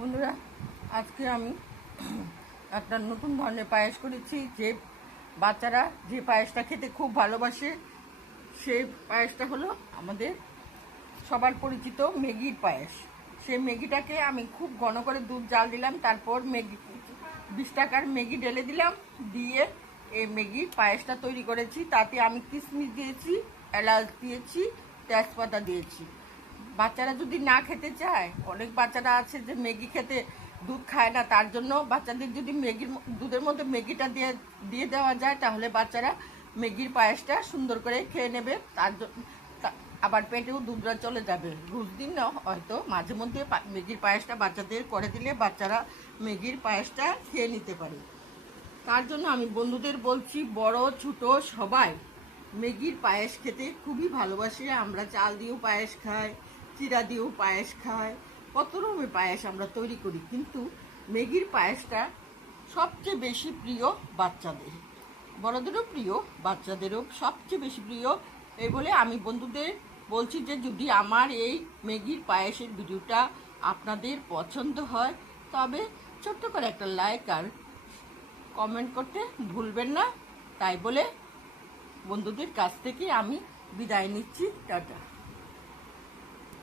বন্ধুরা, আজকে আমি একটা নতুন ধরনের পায়েস করেছি। যে বাচ্চারা যে পায়েসটা খেতে খুব ভালোবাসে সেই পায়েসটা হলো আমাদের সবার পরিচিত ম্যাগির পায়েস। সেই ম্যাগিটাকে আমি খুব ঘন করে দুধ জাল দিলাম, তারপর ম্যাগি 20 টাকার ম্যাগি ঢেলে দিলাম, দিয়ে এই ম্যাগির পায়েসটা তৈরি করেছি। তাতে আমি কিশমিশ দিয়েছি, এলাচ দিয়েছি, তেজপাতা দিয়েছি। বাচ্চারা যদি না খেতে চায়, অনেক বাচ্চারা আছে যে ম্যাগি খেতে দুধ খায় না, তার জন্য বাচ্চাদের যদি দুধের মধ্যে ম্যাগিটা দিয়ে দেওয়া যায়, তাহলে বাচ্চারা ম্যাগির পায়েসটা সুন্দর করে খেয়ে নেবে। আবার পেটেও দুধটা চলে যাবে। রোজ দিন না, হয়তো মাঝে মধ্যে ম্যাগির পায়েসটা বাচ্চাদের করে দিলে বাচ্চারা ম্যাগির পায়েসটা খেয়ে নিতে পারে। তার জন্য আমি বন্ধুদের বলছি, বড় ছোট সবাই ম্যাগির পায়েস খেতে খুবই ভালোবাসে। আমরা চাল দিয়েও পায়েস খাই, চিরা দিয়েও পায়েস খাই, কত রকমের পায়েস আমরা তৈরি করি, কিন্তু ম্যাগির পায়েসটা সবচেয়ে বেশি প্রিয় বাচ্চাদের। বড়দেরও প্রিয়, বাচ্চাদেরও সবচেয়ে বেশি প্রিয়। এই বলে আমি বন্ধুদের বলছি যে যদি আমার এই ম্যাগির পায়েসের ভিডিওটা আপনাদের পছন্দ হয়, তবে ছোট্ট করে একটা লাইক আর কমেন্ট করতে ভুলবেন না। তাই বলে বন্ধুদের কাছ থেকে আমি বিদায় নিচ্ছি। টাটা।